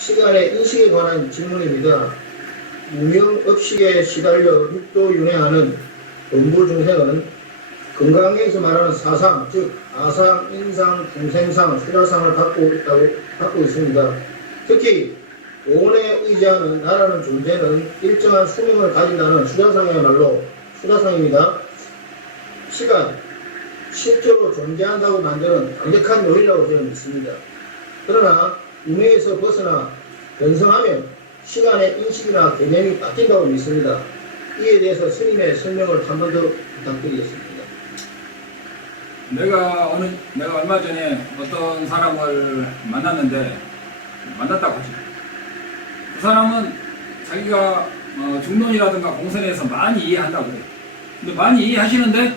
시간의 인식에 관한 질문입니다. 무명업식에 시달려 육도 윤회하는 범부 중생은 건강에서 말하는 사상, 즉 아상, 인상, 중생상, 수자상을 갖고 있습니다. 특히 오온에 의지하는 나라는 존재는 일정한 수명을 가진다는 수자상이야말로 수자상입니다. 시간, 실제로 존재한다고 만드는 강력한 요인이라고 저는 믿습니다. 그러나 윤회에서 벗어나 변성하면 시간의 인식이나 개념이 바뀐다고 믿습니다. 이에 대해서 스님의 설명을 한 번 더 부탁드리겠습니다. 내가 얼마 전에 어떤 사람을 만났다고 하지. 그 사람은 자기가 중론이라든가 공선에서 많이 이해한다고 그래. 근데 많이 이해하시는데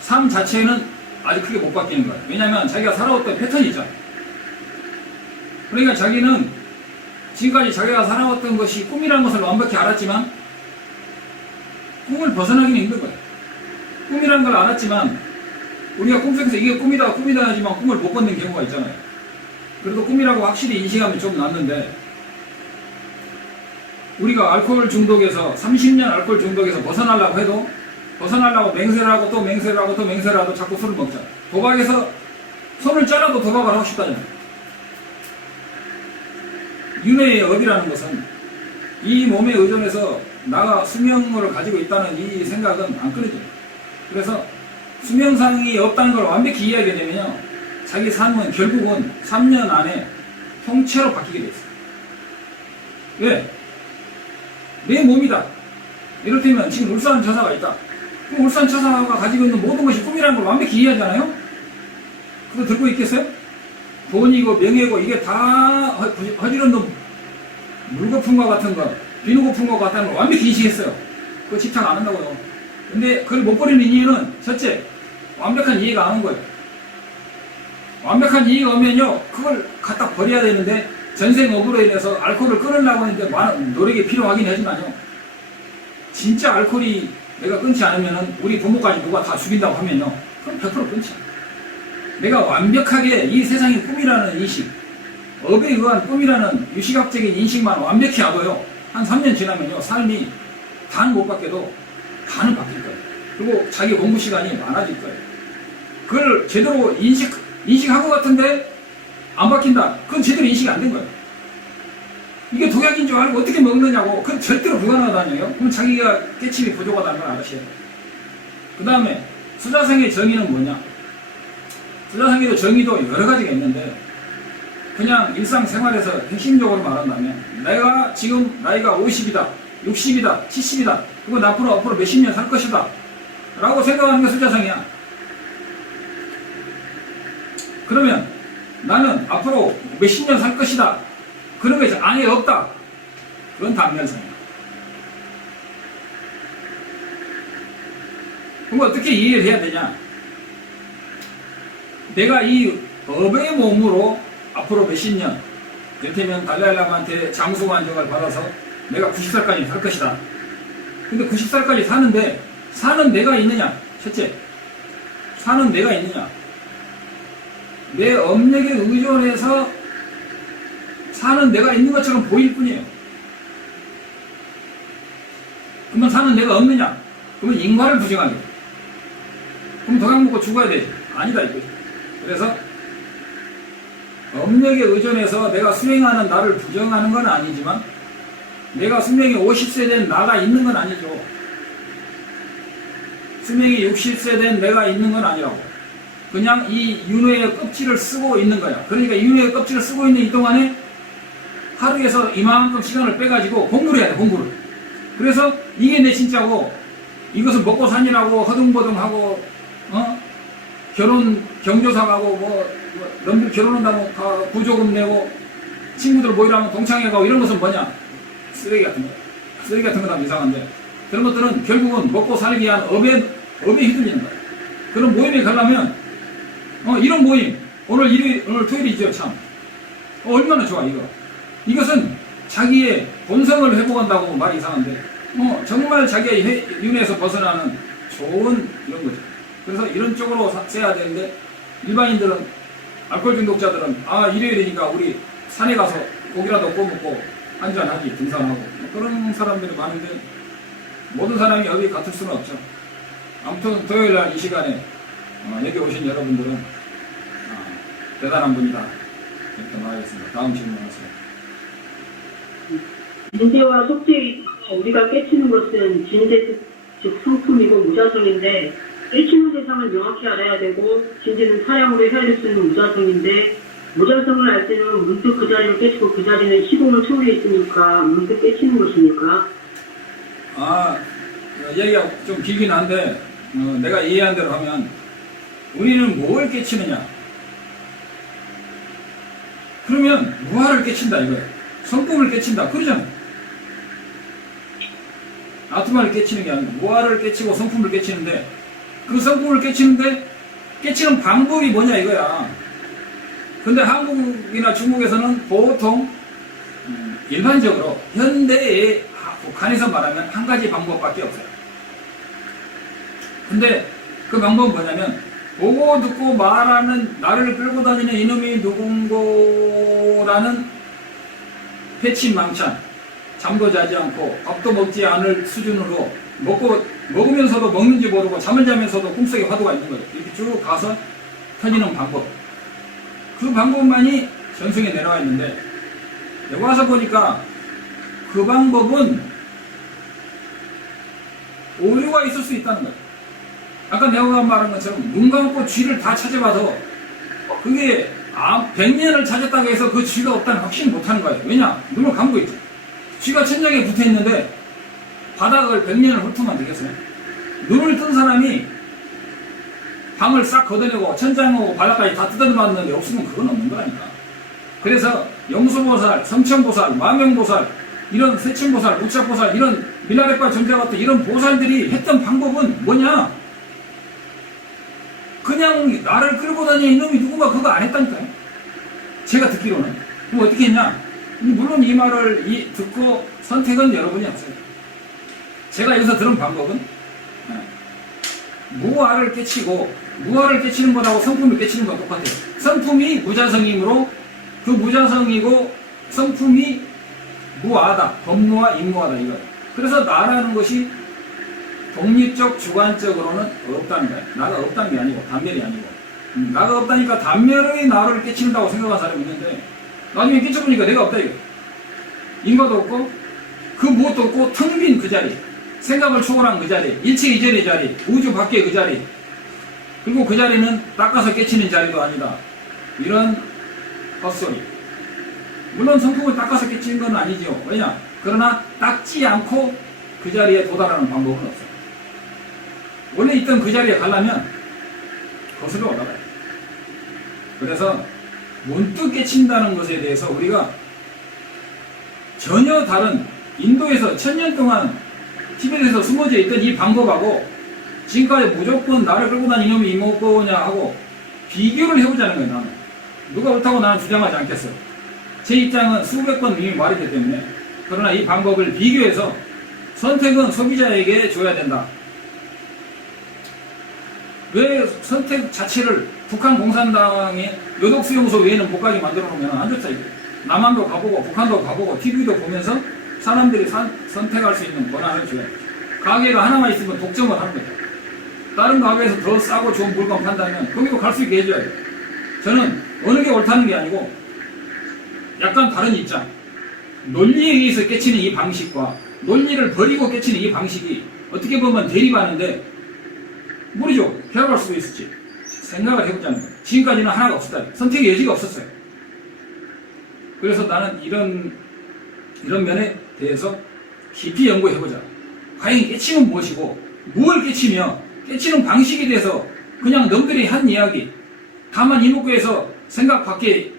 삶 자체는 아직 크게 못 바뀌는 거야. 왜냐면 자기가 살아왔던 패턴이 있잖아. 그러니까 자기는 지금까지 자기가 살아왔던 것이 꿈이라는 것을 완벽히 알았지만 꿈을 벗어나기는 힘든 거야. 꿈이라는 걸 알았지만 우리가 꿈속에서 이게 꿈이다 하지만 꿈을 못 벗는 경우가 있잖아요. 그래도 꿈이라고 확실히 인식하면 좀 낫는데, 우리가 알코올 중독에서 30년 알코올 중독에서 벗어나려고 해도 벗어나려고 맹세를 하고 또 맹세를 하고 또 맹세를 하고 자꾸 술을 먹잖아. 도박에서 손을 잘라도 도박을 하고 싶다잖아. 윤회의 업이라는 것은 이 몸에 의존해서 나가 수명을 가지고 있다는 이 생각은 안 끊어져요. 그래서 수명상이 없다는 걸 완벽히 이해하게 되면요, 자기 삶은 결국은 3년 안에 통째로 바뀌게 돼 있어요. 왜? 내 몸이다. 이를테면 지금 울산 처사가 있다. 그럼 울산 처사가 가지고 있는 모든 것이 꿈이라는 걸 완벽히 이해하잖아요? 그거 들고 있겠어요? 돈이고 명예고 이게 다 허지없는 물거품과 같은 거, 비누거품과 같다는 걸 완벽히 인식했어요. 그거 집착 안 한다고요. 근데 그걸 못 버리는 이유는 첫째, 완벽한 이해가 안 온 거예요. 완벽한 이해가 오면요, 그걸 갖다 버려야 되는데 전생업으로 인해서 알코올을 끊으려고 하는데 많은 노력이 필요하긴 하지만요, 진짜 알코올이 내가 끊지 않으면 우리 부모까지 누가 다 죽인다고 하면요, 그럼 100% 끊지 않아요. 내가 완벽하게 이 세상이 꿈이라는 인식, 업에 의한 꿈이라는 유시각적인 인식만 완벽히 하고요, 한 3년 지나면요, 삶이 단 못 바뀌어도 반은 바뀔 거예요. 그리고 자기 공부 시간이 많아질 거예요. 그걸 제대로 인식한 것 같은데 안 바뀐다. 그건 제대로 인식이 안 된 거예요. 이게 독약인 줄 알고 어떻게 먹느냐고. 그건 절대로 불가능하다니요. 그럼 자기가 깨침이 부족하다는 걸 알으셔야 돼요. 그 다음에 수자성의 정의는 뭐냐? 수자성의 정의도 여러 가지가 있는데, 그냥 일상생활에서 핵심적으로 말한다면, 내가 지금 나이가 50이다, 60이다, 70이다, 그건 앞으로 몇십 년 살 것이다 라고 생각하는 게 수자성이야. 그러면 나는 앞으로 몇십 년 살 것이다, 그런 게 안에 없다, 그건 단면성이야. 그럼 어떻게 이해를 해야 되냐? 내가 이 업의 몸으로 앞으로 몇십 년, 이를테면 달라일라마한테 장수관정을 받아서 내가 90살까지 살 것이다. 근데 90살까지 사는데 사는 내가 있느냐? 첫째, 사는 내가 있느냐? 내 업력에 의존해서 사는 내가 있는 것처럼 보일 뿐이에요. 그러면 사는 내가 없느냐? 그러면 인과를 부정하게 돼. 그럼 독약 먹고 죽어야 되지. 아니다 이거지. 그래서 업력에 의존해서 내가 수행하는 나를 부정하는 건 아니지만, 내가 수명이 50세 된 나가 있는 건 아니죠. 수명이 60세 된 내가 있는 건 아니라고. 그냥 이 윤회의 껍질을 쓰고 있는 거야. 그러니까 이 윤회의 껍질을 쓰고 있는 이 동안에 하루에서 이만큼 시간을 빼가지고 공부를 해야 돼, 공부를. 그래서 이게 내 진짜고, 이것을 먹고 사니라고 허둥버둥하고, 결혼 경조사 가고, 남들 결혼한다고 부조금 내고, 친구들 모이라면 동창회 가고, 이런 것은 뭐냐? 쓰레기 같은 거. 쓰레기 같은 건 다 이상한데, 그런 것들은 결국은 먹고 살기 위한 업에 휘둘리는 거야. 그런 모임에 가려면, 이런 모임, 오늘 토요일이죠, 참. 얼마나 좋아, 이거. 이것은 자기의 본성을 회복한다고 말이 이상한데, 정말 자기의 윤회에서 벗어나는 좋은 이런 거죠. 그래서 이런 쪽으로 써야 되는데, 일반인들은, 알코올 중독자들은, 일요일이니까 우리 산에 가서 고기라도 구워 먹고 한잔하기, 등산하고 뭐 그런 사람들이 많은데 모든 사람이 업이 같을 수는 없죠. 아무튼 토요일날 이 시간에 여기 오신 여러분들은 대단한 분이다 이렇게 말하겠습니다. 다음 질문하세요. 진재와 속죄 우리가 깨치는 것은 진재 즉 성품이고 무자성인데 깨치는 대상을 명확히 알아야 되고 진재는 사량으로 헤아릴 수 있는 무자성인데 무자성을 알 때는 문득 그 자리를 깨치고 그 자리는 시공을 초월해 있으니까 문득 깨치는 것입니까? 얘기가 좀 길긴 한데 내가 이해한 대로 하면 우리는 뭘 깨치느냐? 그러면 무아를 깨친다 이거예요. 성품을 깨친다 그러잖아요. 아트마를 깨치는 게 아니고 무아를 깨치고 성품을 깨치는데 그 성품을 깨치는데 깨치는 방법이 뭐냐 이거야. 근데 한국이나 중국에서는 보통 일반적으로 현대의 북한에서 말하면 한 가지 방법밖에 없어요. 근데 그 방법은 뭐냐면 보고 듣고 말하는 나를 끌고 다니는 이놈이 누군고라는 패친망찬 잠도 자지 않고 밥도 먹지 않을 수준으로 먹으면서도 먹는지 모르고 잠을 자면서도 꿈속에 화두가 있는 거죠. 이렇게 쭉 가서 터지는 방법. 그 방법만이 전승에 내려와 있는데 여기 와서 보니까 그 방법은 오류가 있을 수 있다는 거예요. 아까 내가 말한 것처럼 눈 감고 쥐를 다 찾아봐도 그게 100년을 찾았다고 해서 그 쥐가 없다는 확신 못하는 거예요. 왜냐? 눈을 감고 있죠. 쥐가 천장에 붙어있는데 바닥을 100년을 훑으면 되겠어요? 눈을 뜬 사람이 방을 싹 걷어내고 천장하고 바닥까지 다 뜯어봤는데 없으면 그건 없는 거라니까. 그래서 영수보살, 성천보살, 만명보살, 이런 세천보살, 우차보살, 이런 밀라레파 전자 같은 이런 보살들이 했던 방법은 뭐냐? 그냥 나를 끌고 다니는 이놈이 누군가 그거 안 했다니까요. 제가 듣기로는. 그럼 어떻게 했냐? 물론 이 말을 듣고 선택은 여러분이 하세요. 제가 여기서 들은 방법은 무아를 깨치고 무아를 깨치는 것하고 성품을 깨치는 건 똑같아요. 성품이 무자성이므로 그 무자성이고 성품이 무아다. 법무와 임무하다 이거예요. 그래서 나라는 것이 독립적 주관적으로는 없다는 거예요. 나가 없다는 게 아니고 단멸이 아니고 나가 없다니까 단멸의 나를 깨친다고 생각하는 사람이 있는데 나중에 깨쳐보니까 내가 없다 이거. 인과도 없고 그 무엇도 없고 텅 빈 그 자리, 생각을 초월한 그 자리, 일체 이전의 자리, 우주 밖의 그 자리, 그리고 그 자리는 닦아서 깨치는 자리도 아니다. 이런 헛소리. 물론 성품을 닦아서 깨치는 건 아니죠. 왜냐? 그러나 닦지 않고 그 자리에 도달하는 방법은 없어요. 원래 있던 그 자리에 가려면 거슬러 올라가요. 그래서 문득 깨친다는 것에 대해서 우리가 전혀 다른 인도에서 1000년 동안 티벳에서 숨어져 있던 이 방법하고 지금까지 무조건 나를 끌고 다니는 이놈이 이모거냐 하고 비교를 해보자는 거예요. 나는 누가 옳다고 나는 주장하지 않겠어. 제 입장은 수백 번 이미 말이 됐기 때문에. 그러나 이 방법을 비교해서 선택은 소비자에게 줘야 된다. 왜 선택 자체를 북한 공산당의 요독수용소 외에는 못 가게 만들어 놓으면 안 좋다 이거. 남한도 가보고 북한도 가보고 TV도 보면서 사람들이 선택할 수 있는 권한을 줘야 돼. 가게가 하나만 있으면 독점을 하는 거죠. 다른 가게에서 더 싸고 좋은 물건 판다면 거기도 갈 수 있게 해줘야 돼. 저는 어느 게 옳다는 게 아니고 약간 다른 입장. 논리에 의해서 깨치는 이 방식과 논리를 버리고 깨치는 이 방식이 어떻게 보면 대립하는데 모르죠. 결합할 수도 있을지. 생각을 해보자는 거예요. 지금까지는 하나가 없었다. 선택의 여지가 없었어요. 그래서 나는 이런 면에 대해서 깊이 연구해보자. 과연 깨침은 무엇이고 무엇을 깨치며 깨치는 방식에 대해서 그냥 놈들이 한 이야기 다만 이목구에서 생각 밖에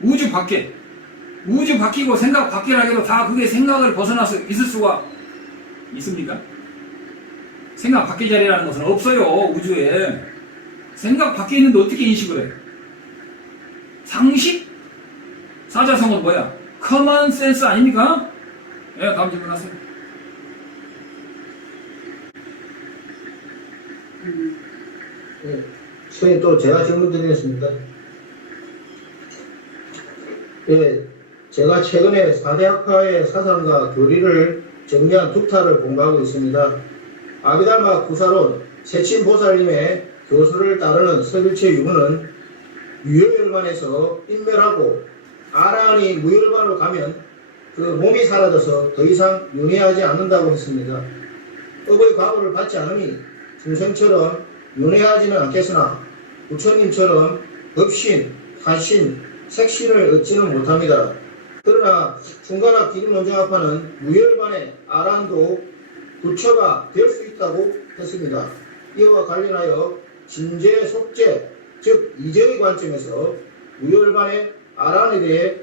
우주 바뀌고 생각 바뀌라 해도 다 그게 생각을 벗어나서 있을 수가 있습니까? 생각 밖의 자리라는 것은 없어요. 우주에 생각 밖에 있는데 어떻게 인식을 해? 상식? 사자성어는 뭐야? 커먼 센스 아닙니까? 예, 다음 질문 하세요. 네, 선생님 또 제가 질문 드리겠습니다. 예, 제가 최근에 사대학파의 사상과 교리를 정리한 독타를 공부하고 있습니다. 아비달마 구사론 세친보살님의 교수를 따르는 서길체 유무는 유효열반에서 인멸하고 아라한이 무열반으로 가면 그 몸이 사라져서 더 이상 윤회하지 않는다고 했습니다. 업의 과보를 받지 않으니 중생처럼 윤회하지는 않겠으나 부처님처럼 업신, 화신, 색신을 얻지는 못합니다. 그러나 중간학 기림론정학파는 무열반의 아란도 부처가 될 수 있다고 했습니다. 이와 관련하여 진재, 속재, 즉 이재의 관점에서 무열반의 아란에 대해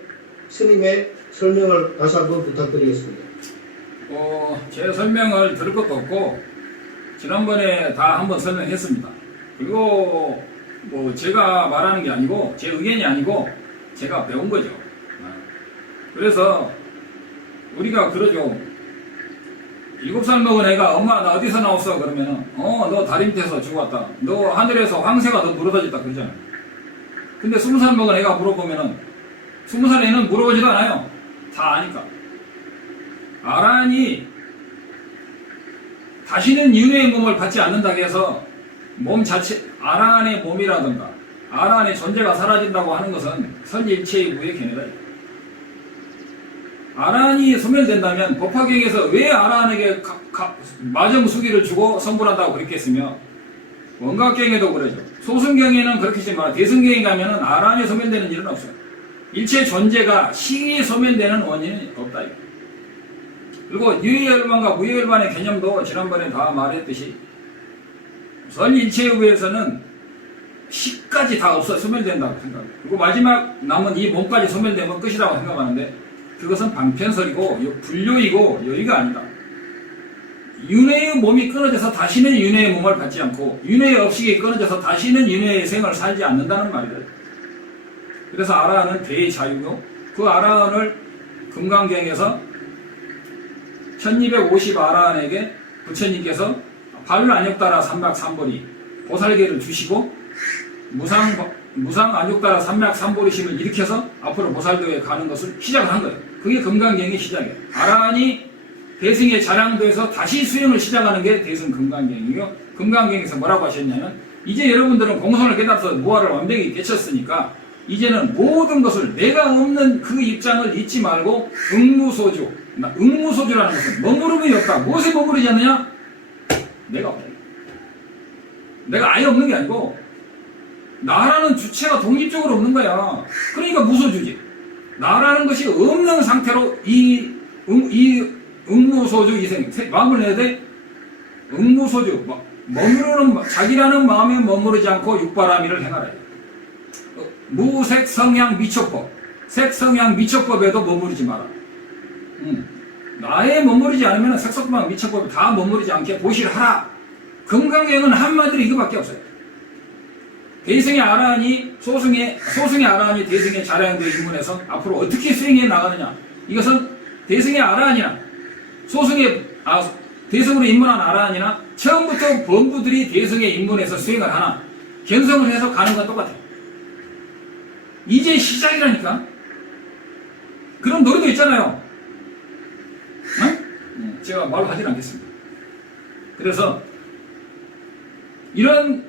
스님의 설명을 다시 한번 부탁드리겠습니다. 제 설명을 들을 것도 없고 지난번에 다 한번 설명했습니다. 그리고 제가 말하는 게 아니고 제 의견이 아니고 제가 배운 거죠. 그래서 우리가 그러죠. 7살 먹은 애가 엄마 나 어디서 나왔어? 그러면은 너 다리 밑에서 죽어왔다. 너 하늘에서 황새가 너 물어다줬다 그러잖아요. 근데 20살 먹은 애가 물어보면은 20살 애는 물어보지도 않아요. 다 아니까. 아란이 다시는 윤회의 몸을 받지 않는다고 해서 몸 자체, 아란의 몸이라든가 아란의 존재가 사라진다고 하는 것은 선일체의 무의 견해다. 아란이 소멸된다면 법화경에서 왜 아란에게 마정수기를 주고 선불한다고 그랬겠으며 원각경에도 그러죠. 소승경에는 그렇게 했지만 대승경에 가면은 아란이 소멸되는 일은 없어요. 일체 존재가 시기에 소멸되는 원인은 없다. 그리고 유의열반과 무의열반의 개념도 지난번에 다 말했듯이 선일체의부에서는 시까지 다 없어 소멸된다고 생각해요. 그리고 마지막 남은 이 몸까지 소멸되면 끝이라고 생각하는데 그것은 방편설이고 불교이고 여의가 아니다. 윤회의 몸이 끊어져서 다시는 윤회의 몸을 받지 않고 윤회의 업식이 끊어져서 다시는 윤회의 생을 살지 않는다는 말이다. 그래서 아라한은 대자유고 그 아라한을 금강경에서 1250 아라한에게 부처님께서 발안욕따라 삼막삼보리 보살계를 주시고 무상 안욕따라 삼막삼보리심을 일으켜서 앞으로 보살도에 가는 것을 시작을 한 거예요. 그게 금강경의 시작이에요. 아라한이 대승에 자량돼서 다시 수행을 시작하는 게 대승 금강경이고요. 금강경에서 뭐라고 하셨냐면 이제 여러분들은 공선을 깨달아서 무아를 완벽히 깨쳤으니까 이제는 모든 것을 내가 없는 그 입장을 잊지 말고 응무소주. 응무소주라는 것은 머무름이 없다. 무엇에 머무르지 않느냐? 내가 없다. 내가 아예 없는 게 아니고 나라는 주체가 독립적으로 없는 거야. 그러니까 무소주지. 나라는 것이 없는 상태로 이 응무소주 이생 마음을 내야 돼. 응무소주 머무르는 자기라는 마음에 머무르지 않고 육바라밀을 행하라. 무색성향 미처법 색성향 미처법에도 머무르지 마라. 나에 머무르지 않으면 색성향 미처법에 다 머무르지 않게 보시하라. 금강경은 한마디로 이거밖에 없어요. 대승의 아라한이 소승의 아라한이 대승의 자량도에 입문해서 앞으로 어떻게 수행해 나가느냐. 이것은 대승의 아라한이나 대승으로 입문한 아라한이나 처음부터 범부들이 대승에 입문해서 수행을 하나 견성을 해서 가는 건 똑같아요. 이제 시작이라니까. 그런 노래도 있잖아요. 제가 말로 하진 않겠습니다. 그래서 이런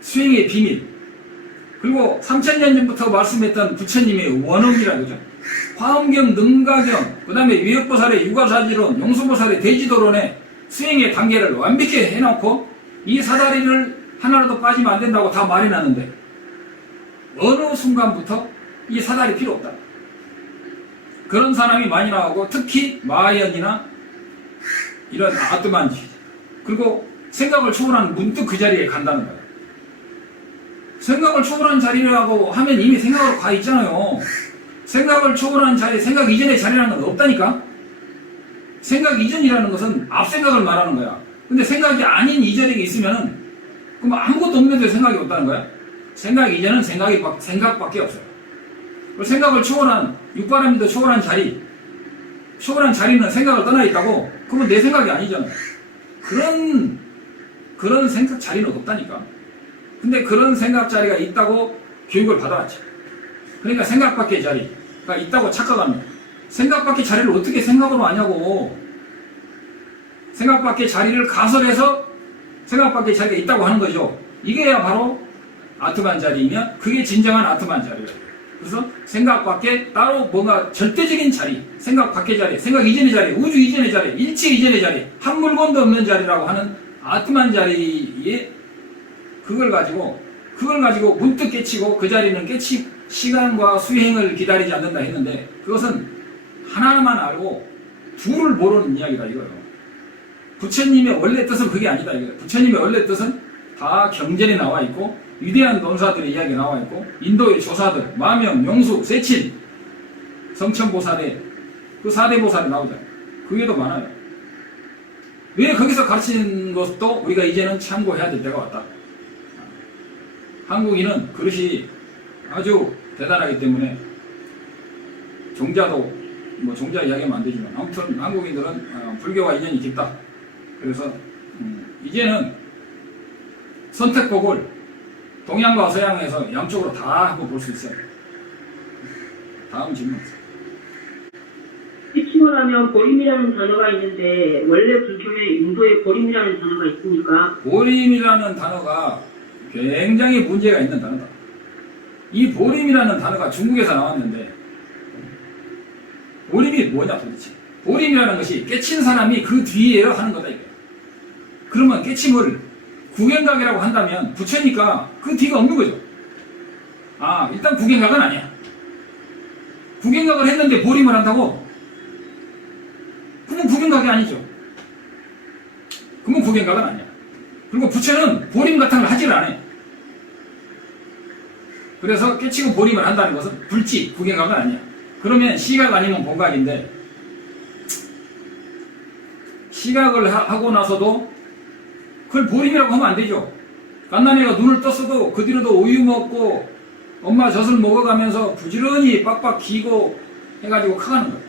수행의 비밀 그리고 3000년 전부터 말씀했던 부처님의 원음이라고 하죠. 화엄경, 능가경, 그 다음에 위역보살의 육아사지론, 용수보살의 대지도론의 수행의 단계를 완벽히 해놓고 이 사다리를 하나라도 빠지면 안 된다고 다 말해놨는데 어느 순간부터 이 사다리 필요 없다. 그런 사람이 많이 나오고 특히 마하연이나 이런 아뚜만지 그리고 생각을 초월한 문득 그 자리에 간다는 거예요. 생각을 초월한 자리라고 하면 이미 생각으로 가 있잖아요. 생각을 초월한 자리, 생각 이전의 자리라는 건 없다니까. 생각 이전이라는 것은 앞생각을 말하는 거야. 근데 생각이 아닌 이전에 있으면은 그럼 아무것도 없는데 생각이 없다는 거야. 생각 이전은 생각밖에 없어요. 생각을 초월한 육바람도 초월한 자리는 생각을 떠나 있다고. 그러면 내 생각이 아니잖아요. 그런 생각 자리는 없다니까. 근데 그런 생각 자리가 있다고 교육을 받아왔죠. 그러니까 생각 밖의 자리, 있다고 착각합니다. 생각 밖의 자리를 어떻게 생각으로 아냐고. 생각 밖의 자리를 가설해서 생각 밖의 자리가 있다고 하는 거죠. 이게야 바로 아트만 자리이면 그게 진정한 아트만 자리예요. 그래서 생각 밖에 따로 뭔가 절대적인 자리, 생각 밖의 자리, 생각 이전의 자리, 우주 이전의 자리, 일체 이전의 자리, 한 물건도 없는 자리라고 하는 아트만 자리에 그걸 가지고 문득 깨치고 그 자리는 시간과 수행을 기다리지 않는다 했는데 그것은 하나만 알고 둘을 모르는 이야기다 이거예요. 부처님의 원래 뜻은 그게 아니다 이거예요. 부처님의 원래 뜻은 다 경전에 나와 있고 위대한 논사들의 이야기 나와 있고 인도의 조사들, 마명, 용수, 세친, 성천보살의 그 4대 보살이 나오잖아요. 그게 더 많아요. 왜 거기서 가르치는 것도 우리가 이제는 참고해야 될 때가 왔다. 한국인은 그릇이 아주 대단하기 때문에 종자도 종자 이야기하면 안 되지만 아무튼 한국인들은 불교와 인연이 깊다. 그래서 이제는 선택법을 동양과 서양에서 양쪽으로 다 한번 볼 수 있어요. 다음 질문. 깨침을 하면 보림이라는 단어가 있는데 원래 불교에 인도에 보림이라는 단어가 있습니까? 보림이라는 단어가 굉장히 문제가 있는 단어다. 이 보림이라는 단어가 중국에서 나왔는데 보림이 뭐냐 도대체. 보림이라는 것이 깨친 사람이 그 뒤에요 하는 거다 이거야. 그러면 깨침을 구경각이라고 한다면 부처니까 그 뒤가 없는 거죠. 일단 구경각은 아니야. 구경각을 했는데 보림을 한다고? 그건 구경각이 아니죠. 그건 구경각은 아니야. 그리고 부처는 보림 같은 걸 하지를 않아요. 그래서 깨치고 보림을 한다는 것은 불지, 구경각은 아니야. 그러면 시각 아니면 본각인데 시각을 하고 나서도 그걸 보림이라고 하면 안 되죠. 갓난애가 눈을 떴어도 그 뒤로도 우유 먹고 엄마 젖을 먹어가면서 부지런히 빡빡 기고 해가지고 커가는 거예요.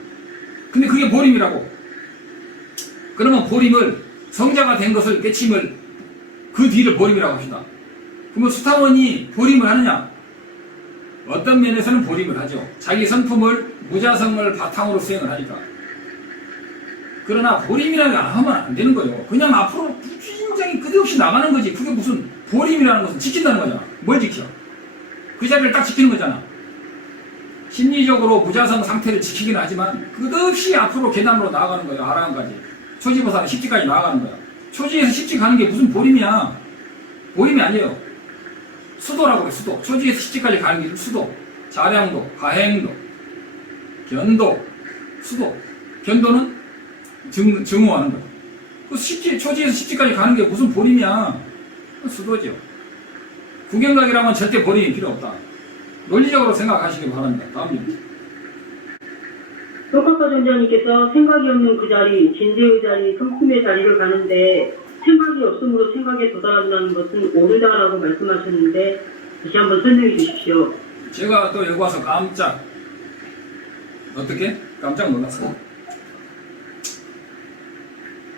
근데 그게 보림이라고. 그러면 보림을 성자가 된 것을 깨침을 그 뒤를 보림이라고 합시다. 그러면 수타원이 보림을 하느냐? 어떤 면에서는 보림을 하죠. 자기 성품을 무자성을 바탕으로 수행을 하니까. 그러나 보림이라고 하면 안 되는 거예요. 그냥 앞으로 굉장히 끝없이 나가는 거지. 그게 무슨 보림이라는 것은 지킨다는 거잖아. 뭘 지켜? 그 자리를 딱 지키는 거잖아. 심리적으로 무자성 상태를 지키긴 하지만 끝없이 앞으로 계단으로 나아가는 거예요. 아라한까지. 초지보살은 10지까지 나아가는 거야. 초지에서 10지 가는 게 무슨 보림이야. 보림이 아니에요. 수도라고 그래. 수도. 초지에서 10지까지 가는 게 수도. 자량도, 가행도, 견도, 수도. 견도는 증오하는 거야. 그 초지에서 10지까지 가는 게 무슨 보림이야. 수도죠. 구경각이라면 절대 보림이 필요 없다. 논리적으로 생각하시기 바랍니다. 다음 점. 똑같다 전자님께서 생각이 없는 그 자리, 진재의 자리, 성품의 자리를 가는데 생각이 없음으로 생각에 도달한다는 것은 옳다라고 말씀하셨는데 다시 한번 설명해 주십시오. 제가 또 여기 와서 깜짝 놀랐어요.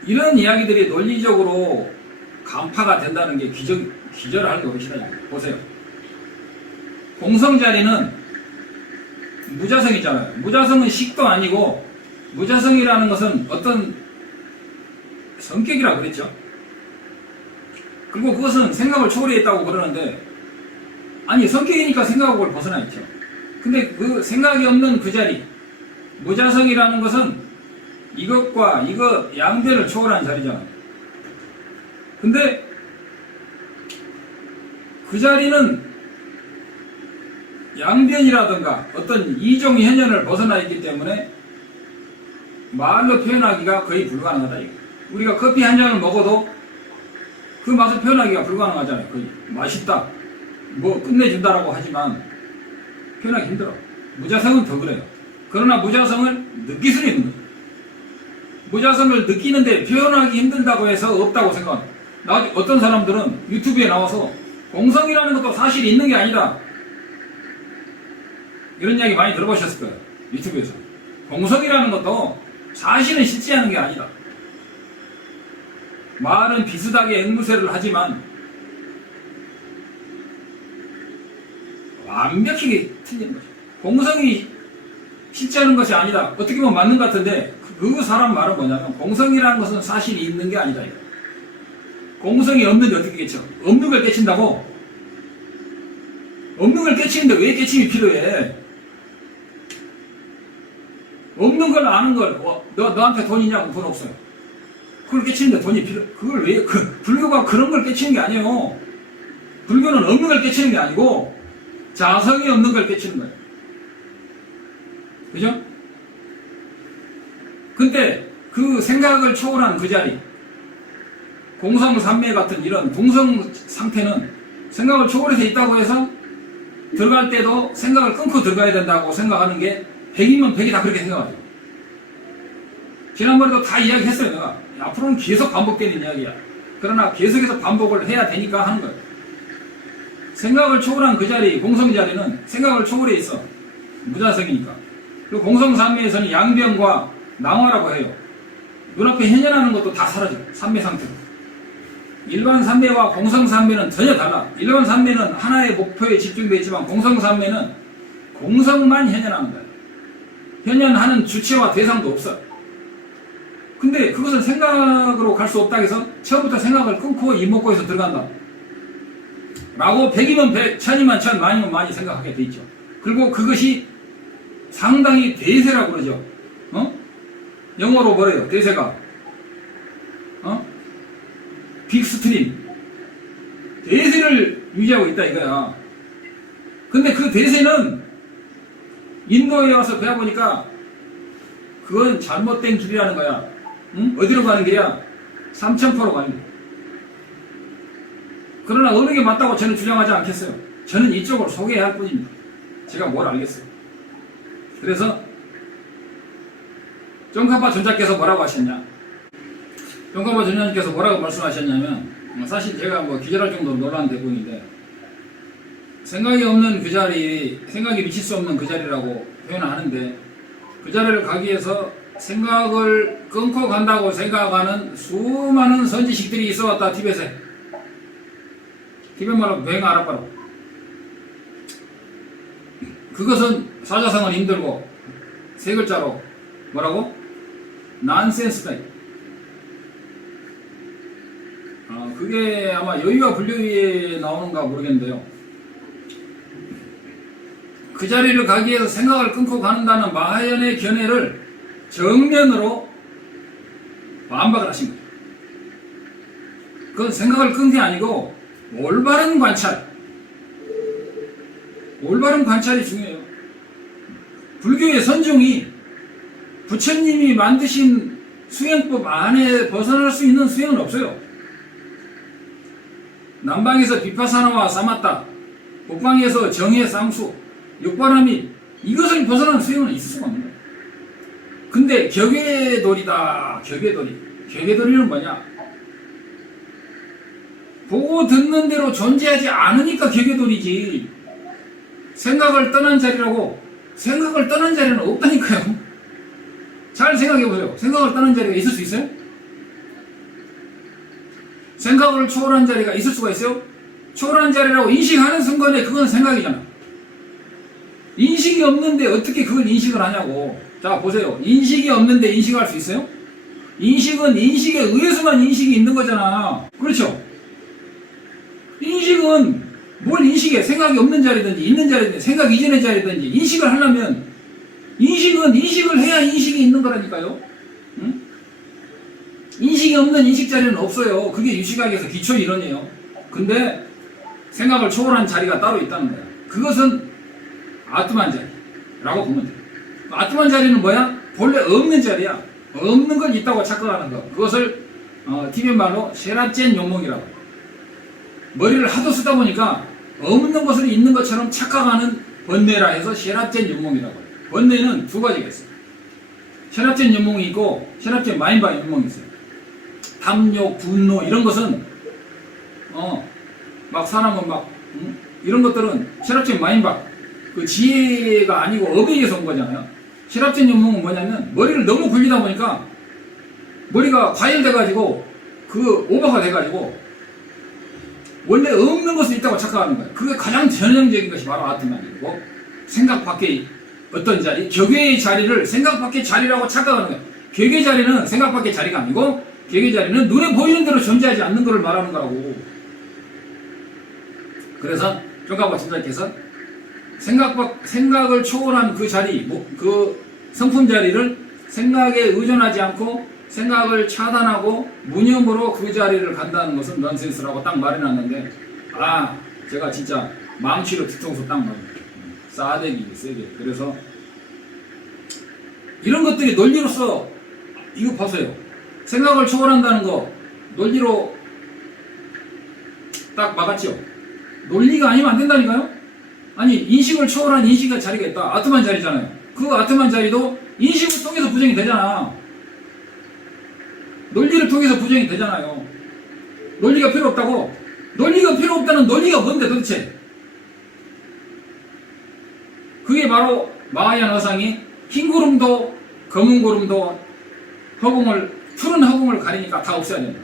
이런 이야기들이 논리적으로 간파가 된다는 게 기절을 하는 것이다. 보세요. 공성자리는 무자성이잖아요. 무자성은 식도 아니고 무자성이라는 것은 어떤 성격이라고 그랬죠. 그리고 그것은 생각을 초월했다고 그러는데 아니 성격이니까 생각을 벗어나 있죠. 근데 그 생각이 없는 그 자리 무자성이라는 것은 이것과 이것 양변을 초월한 자리잖아요. 근데 그 자리는 양변이라든가 어떤 이종 현현을 벗어나 있기 때문에 말로 표현하기가 거의 불가능하다. 우리가 커피 한 잔을 먹어도 그 맛을 표현하기가 불가능하잖아요. 거의 맛있다, 뭐 끝내준다라고 하지만 표현하기 힘들어. 무자성은 더 그래요. 그러나 무자성을 느낄 수는 있는 거죠. 무자성을 느끼는데 표현하기 힘들다고 해서 없다고 생각합니다. 어떤 사람들은 유튜브에 나와서 공성이라는 것도 사실 있는 게 아니다, 이런 이야기 많이 들어보셨을 거예요. 유튜브에서. 공성이라는 것도 사실은 실제하는 게 아니다. 말은 비슷하게 앵무새를 하지만 완벽하게 틀린 거죠. 공성이 쉽지 않은 것이 아니다. 어떻게 보면 맞는 것 같은데 그 사람 말은 뭐냐면 공성이라는 것은 사실이 있는 게 아니다. 이거. 공성이 없는데 어떻게 깨쳐? 없는 걸 깨친다고? 없는 걸 깨치는데 왜 깨침이 필요해? 없는 걸 아는 걸, 너한테 돈 있냐고 돈 없어요. 그걸 깨치는데 돈이 필요, 그걸 왜, 불교가 그런 걸 깨치는 게 아니에요. 불교는 없는 걸 깨치는 게 아니고, 자성이 없는 걸 깨치는 거예요. 그죠? 근데 그 생각을 초월한 그 자리, 공성삼매 같은 이런 동성 상태는 생각을 초월해서 있다고 해서 들어갈 때도 생각을 끊고 들어가야 된다고 생각하는 게 100이면 100이 다 그렇게 생각하죠. 지난번에도 다 이야기했어요. 내가 앞으로는 계속 반복되는 이야기야. 그러나 계속해서 반복을 해야 되니까 하는 거예요. 생각을 초월한 그 자리, 공성 자리는 생각을 초월해 있어. 무자성이니까. 그리고 공성삼매에서는 양변과 낭화라고 해요. 눈앞에 현현하는 것도 다 사라져. 삼매 상태로. 일반 삼매와 공성삼매는 전혀 달라. 일반 삼매는 하나의 목표에 집중되어 있지만 공성삼매는 공성만 현현하는 거예요. 현현하는 주체와 대상도 없어. 근데 그것은 생각으로 갈 수 없다 해서 처음부터 생각을 끊고 이목구에서 들어간다. 라고 100이면 100, 1000이면 1000, 만이면 많이 생각하게 돼 있죠. 그리고 그것이 상당히 대세라고 그러죠. 영어로 뭐래요? 대세가. 빅스트림. 대세를 유지하고 있다 이거야. 근데 그 대세는 인도에 와서 배워보니까 그건 잘못된 길이라는 거야. 응? 어디로 가는 길이야? 삼천포로 가는 길. 그러나 어느 게 맞다고 저는 주장하지 않겠어요. 저는 이쪽으로 소개해야 할 뿐입니다. 제가 뭘 알겠어요. 그래서 정카파 전자께서 뭐라고 하셨냐? 정카파 전자님께서 뭐라고 말씀하셨냐면 사실 제가 뭐 기절할 정도로 놀란 대본인데 생각이 없는 그 자리, 생각이 미칠 수 없는 그 자리라고 표현을 하는데 그 자리를 가기 위해서 생각을 끊고 간다고 생각하는 수많은 선지식들이 있어 왔다. 티벳에. 티벳 말로 뱅 아랍바로. 그것은 사자성은 힘들고 세 글자로 뭐라고? 난센스다. 그게 아마 여유와 불여유에 나오는가 모르겠는데요. 그 자리를 가기 위해서 생각을 끊고 가는다는 마하연의 견해를 정면으로 반박을 하신 거죠. 그건 생각을 끊은 게 아니고 올바른 관찰. 올바른 관찰이 중요해요. 불교의 선종이 부처님이 만드신 수행법 안에 벗어날 수 있는 수행은 없어요. 남방에서 비파사나와 사마타, 북방에서 정의 쌍수, 육바람이 이것을 벗어난 수행은 있을 수가 없는 거예요. 근데 격외돌이다. 격외돌이. 격외돌이는 뭐냐? 보고 듣는 대로 존재하지 않으니까 격외돌이지. 생각을 떠난 자리라고. 생각을 떠난 자리는 없다니까요. 잘 생각해보세요. 생각을 떠난 자리가 있을 수 있어요? 생각을 초월한 자리가 있을 수가 있어요? 초월한 자리라고 인식하는 순간에 그건 생각이잖아. 인식이 없는데 어떻게 그걸 인식을 하냐고. 자 보세요. 인식이 없는데 인식할 수 있어요? 인식은 인식에 의해서만 인식이 있는 거잖아. 그렇죠? 인식은 뭘 인식해? 생각이 없는 자리든지 있는 자리든지 생각 이전의 자리든지 인식을 하려면 인식은 인식을 해야 인식이 있는 거라니까요. 응? 인식이 없는 인식 자리는 없어요. 그게 유시각에서 기초 이론이에요. 근데 생각을 초월한 자리가 따로 있다는 거야. 그것은 아트만 자리라고 보면 돼요. 아트만 자리는 뭐야? 본래 없는 자리야. 없는 건 있다고 착각하는 거. 그것을 티벳 말로 셰라젠 용몽이라고 해요. 머리를 하도 쓰다 보니까 없는 것을 있는 것처럼 착각하는 번뇌라 해서 셰라젠 용몽이라고 해요. 번뇌는 두 가지가 있어요. 셰라젠 용몽이 있고 셰라젠 마인바 용몽이 있어요. 탐욕, 분노 이런 것은 막 사람은 막 이런 것들은 셰라젠 마인바 그 지혜가 아니고 업에 의해서 온 거잖아요. 셰라젠 용몽은 뭐냐면 머리를 너무 굴리다 보니까 머리가 과열돼가지고 그 오버가 돼가지고 원래 없는 것은 있다고 착각하는 거예요. 그게 가장 전형적인 것이 바로 아트만이고 생각 밖에 어떤 자리? 격의 자리를 생각 밖의 자리라고 착각하는 거예요. 격의 자리는 생각 밖의 자리가 아니고 격의 자리는 눈에 보이는 대로 존재하지 않는 것을 말하는 거라고. 그래서 종가보 집사님께서 생각을 초월한 그 자리, 그 성품 자리를 생각에 의존하지 않고 생각을 차단하고 무념으로 그 자리를 간다는 것은 넌센스라고 딱 말해놨는데, 아, 제가 진짜 망치로 뒤통수 딱 맞아요. 싸대기 세게. 그래서 이런 것들이 논리로서 이거 보세요. 생각을 초월한다는 거 논리로 딱 막았죠. 논리가 아니면 안 된다니까요. 아니, 인식을 초월한 인식의 자리가 있다. 아트만 자리잖아요. 그 아트만 자리도 인식을 통해서 부정이 되잖아. 논리를 통해서 부정이 되잖아요. 논리가 필요 없다고? 논리가 필요 없다는 논리가 뭔데 도대체? 그게 바로 마하얀 어상이 흰 구름도 검은 구름도 푸른 허공을 가리니까 다 없애야 된다.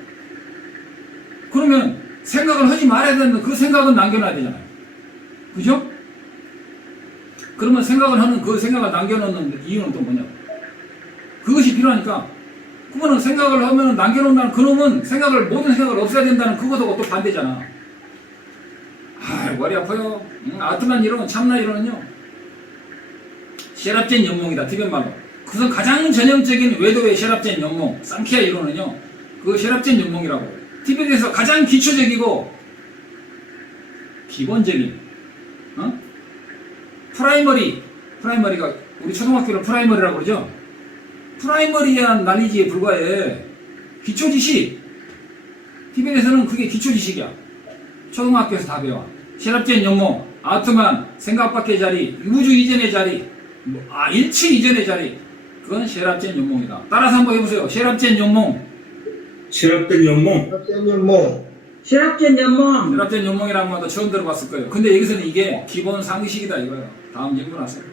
그러면 생각을 하지 말아야 되는 그 생각은 남겨놔야 되잖아요. 그죠? 그러면 생각을 하는 그 생각을 남겨놓는 이유는 또 뭐냐고. 그것이 필요하니까, 그거는 생각을 하면 남겨놓는다는 그놈은 모든 생각을 없애야 된다는 그것하고 또 반대잖아. 아, 머리 아파요. 아트만 이론은, 참나 이론은요, 셰랍젠 연몽이다, 티벳 말로. 그것은 가장 전형적인 외도의 셰랍젠 연몽, 쌍키아 이론은요, 그 셰랍젠 연몽이라고. 티벳에서 가장 기초적이고 기본적인, 프라이머리가 우리 초등학교를 프라이머리라고 그러죠. 프라이머리한 난리지에 불과해. 기초 지식. 티벳에서는 그게 기초 지식이야. 초등학교에서 다 배워. 셰랍젠 연몽, 아트만, 생각 밖의 자리, 우주 이전의 자리, 일치 이전의 자리. 그건 셰랍젠 연몽이다. 따라서 한번 해보세요. 셰랍젠 연몽. 셰랍된 연몽. 셰랍젠 연몽. 셰랍젠 연몽. 셰랍젠 연몽이라는 말도 처음 들어봤을 거예요. 근데 여기서는 이게 기본 상식이다 이거예요. 다음 질문 하세요.